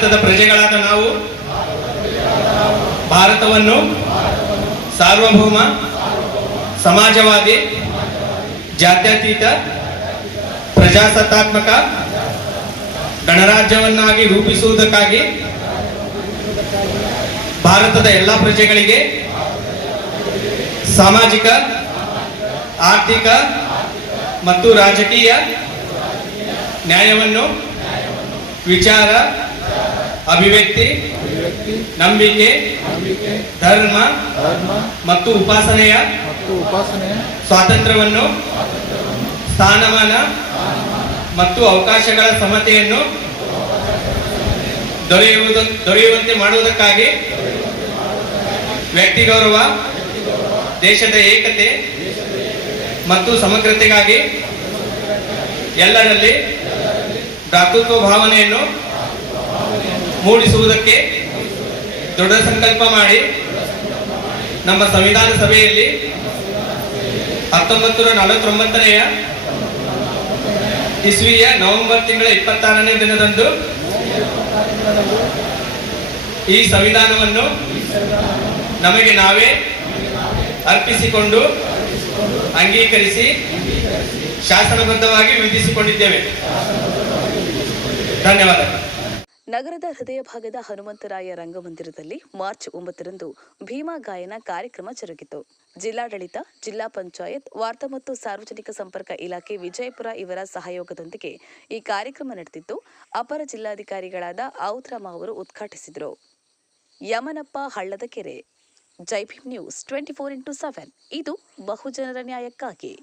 ಭಾರತದ ಪ್ರಜೆಗಳಾದ ನಾವು ಭಾರತವನ್ನು ಸಾರ್ವಭೌಮ, ಸಮಾಜವಾದಿ, ಜಾತ್ಯತೀತ, ಪ್ರಜಾಸತ್ತಾತ್ಮಕ ಗಣರಾಜ್ಯವನ್ನಾಗಿ ರೂಪಿಸುವುದಕ್ಕಾಗಿ ಭಾರತದ ಎಲ್ಲ ಪ್ರಜೆಗಳಿಗೆ ಸಾಮಾಜಿಕ, ಆರ್ಥಿಕ ಮತ್ತು ರಾಜಕೀಯ ನ್ಯಾಯವನ್ನು, ವಿಚಾರ, ಅಭಿವ್ಯಕ್ತಿ, ನಂಬಿಕೆ, ಧರ್ಮ ಮತ್ತು ಉಪಾಸನೆಯ ಸ್ವಾತಂತ್ರ್ಯವನ್ನು, ಸ್ಥಾನಮಾನ ಮತ್ತು ಅವಕಾಶಗಳ ಸಮತೆಯನ್ನು ದೊರೆಯುವಂತೆ ಮಾಡುವುದಕ್ಕಾಗಿ ವ್ಯಕ್ತಿ ಗೌರವ, ದೇಶದ ಏಕತೆ ಮತ್ತು ಸಮಗ್ರತೆಗಾಗಿ ಎಲ್ಲರಲ್ಲಿ ಭ್ರಾತೃತ್ವ ಭಾವನೆಯನ್ನು ಮೂಡಿಸುವುದಕ್ಕೆ ದೃಢ ಸಂಕಲ್ಪ ಮಾಡಿ ನಮ್ಮ ಸಂವಿಧಾನ ಸಭೆಯಲ್ಲಿ 1949ನೇ ಇಸ್ವಿಯ ನವೆಂಬರ್ ತಿಂಗಳ 26ನೇ ದಿನದಂದು ಈ ಸಂವಿಧಾನವನ್ನು ನಮಗೆ ನಾವೇ ಅರ್ಪಿಸಿಕೊಂಡು ಅಂಗೀಕರಿಸಿ ಶಾಸನಬದ್ಧವಾಗಿ ವಿಧಿಸಿಕೊಂಡಿದ್ದೇವೆ. ಧನ್ಯವಾದಗಳು. ನಗರದ ಹೃದಯ ಭಾಗದ ಹನುಮಂತರಾಯ ರಂಗಮಂದಿರದಲ್ಲಿ ಮಾರ್ಚ್ 9ರಂದು ಭೀಮಾ ಗಾಯನ ಕಾರ್ಯಕ್ರಮ ಜರುಗಿತು. ಜಿಲ್ಲಾಡಳಿತ, ಜಿಲ್ಲಾ ಪಂಚಾಯತ್, ವಾರ್ತಾ ಮತ್ತು ಸಾರ್ವಜನಿಕ ಸಂಪರ್ಕ ಇಲಾಖೆ ವಿಜಯಪುರ ಇವರ ಸಹಯೋಗದೊಂದಿಗೆ ಈ ಕಾರ್ಯಕ್ರಮ ನಡೆದಿದ್ದು, ಅಪರ ಜಿಲ್ಲಾಧಿಕಾರಿಗಳಾದ ಔತ್ರಾಮ ಅವರು ಉದ್ಘಾಟಿಸಿದರು. ಯಮನಪ್ಪ ಹಳ್ಳದಕೆರೆ. ಜೈ ಭೀಮ್ ನ್ಯೂಸ್ 24x7 ಇದು ಬಹುಜನರ ನ್ಯಾಯಕ್ಕಾಗಿ.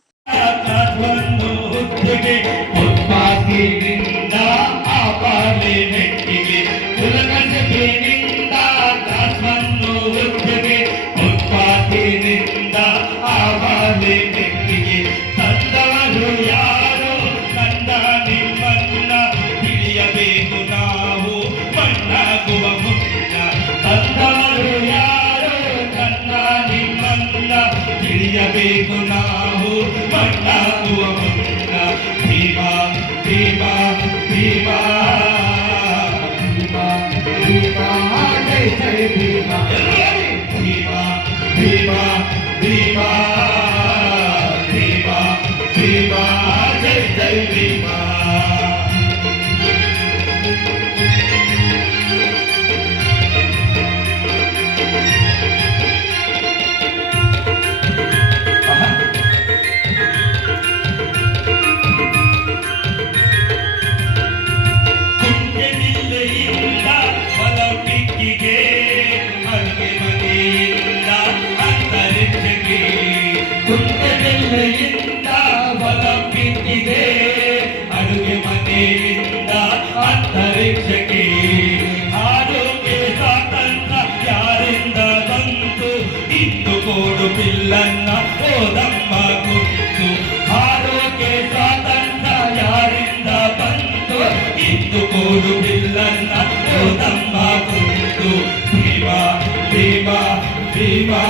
ತಿಳಿಯಬೇಕು ನಾವು ಮಣ್ಣಾಗುವ ಮುನ್ನ ಭೀಮಾ ಭೀಮಾ ಭೀಮಾ ಭೀಮಾ ಭೀಮಾ ಜೈ ಜೈ ಭೀಮಾ ಭೀಮಾ ಭೀಮಾ ಭೀಮಾ ಭೀಮಾ ಭೀಮಾ ಜೈ ಜೈ ಭೀಮಾ. ಅಡುಗೆ ಮನೆಯಿಂದ ಅಂತರಿಕ್ಷಕ್ಕೆ ಆರೋಗ್ಯ ಸ್ವಾತಂತ್ರ್ಯ ಯಾರಿಂದ ಬಂತು ಇಂದು ಕೋಡು ಬಿಲ್ಲನ್ನ ಓದಮ್ಮ ಕುಂತು. ಆರೋಗ್ಯ ಸ್ವಾತಂತ್ರ್ಯ ಯಾರಿಂದ ಬಂತು ಇಂದು ಕೋಡು ಬಿಲ್ಲನ್ನ ಓದಮ್ಮ ಕುಂತು. ಭೀಮಾ ಭೀಮಾ ಭೀಮಾ